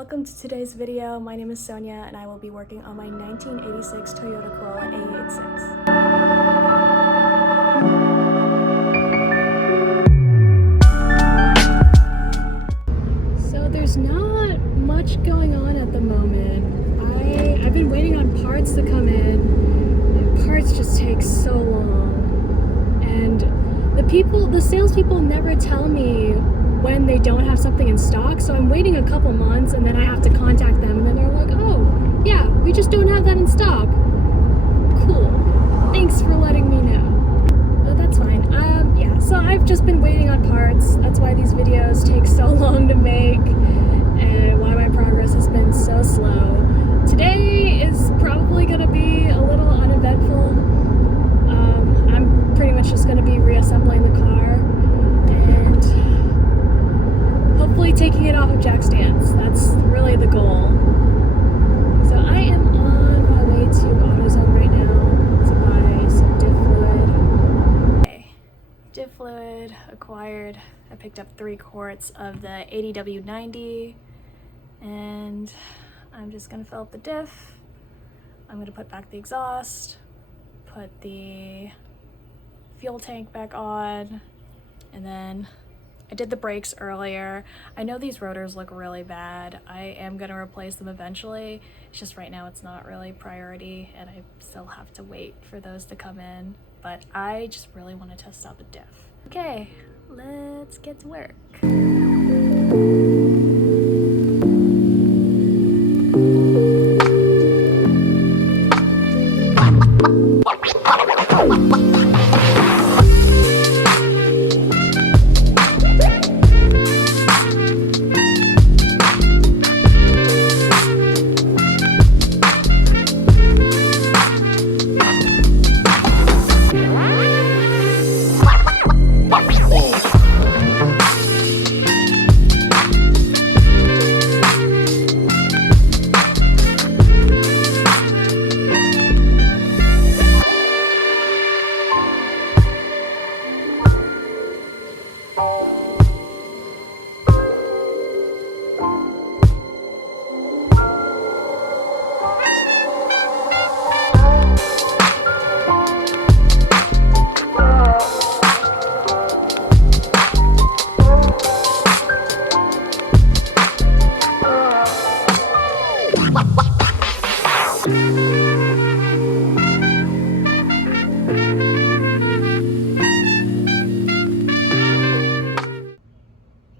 welcome to today's video. My name is Sonya and I will be working on my 1986 Toyota Corolla AE86. So there's not much going on at the moment. I've been waiting on parts to come in, and parts just take so long. And the salespeople never tell me when they don't have something in stock, so I'm waiting a couple months and then I have to contact them and then they're like, oh yeah, we just don't have that in stock. Cool, thanks for letting me know. But that's fine. Yeah, so I've just been waiting on parts. That's why these videos take so long to make and why my progress has been so slow. Today is probably gonna be a little uneventful. I'm pretty much just gonna be reassembling the car and hopefully taking it off of jack stands. That's really the goal. So I am on my way to AutoZone right now to buy some diff fluid. Okay, diff fluid acquired. I picked up 3 quarts of the 80W90 and I'm just gonna fill up the diff. I'm gonna put back the exhaust, put the fuel tank back on, and then I did the brakes earlier. I know these rotors look really bad. I am gonna replace them eventually. It's just right now it's not really priority and I still have to wait for those to come in. But I just really want to test out the diff. Okay, let's get to work.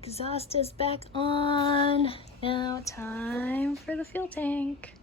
Exhaust is back on. Now time for the fuel tank.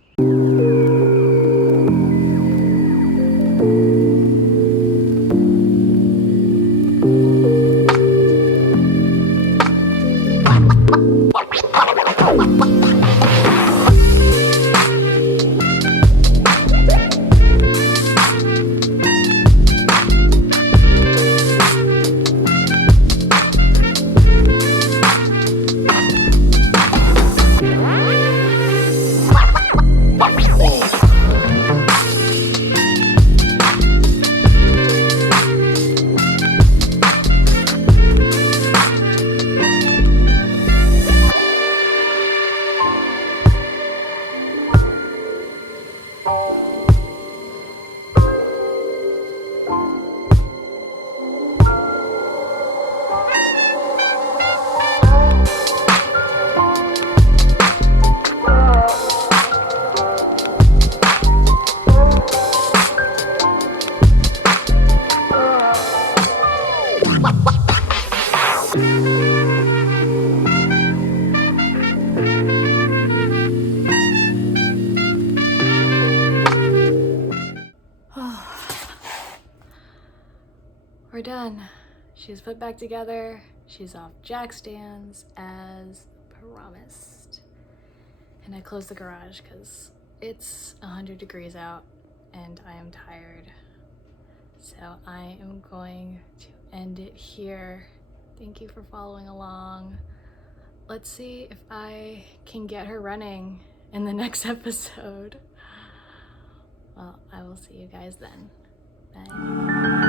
We're done. She's put back together. She's off jack stands as promised. And I closed the garage because it's 100 degrees out and I am tired. So I am going to end it here. Thank you for following along. Let's see if I can get her running in the next episode. Well, I will see you guys then. Bye.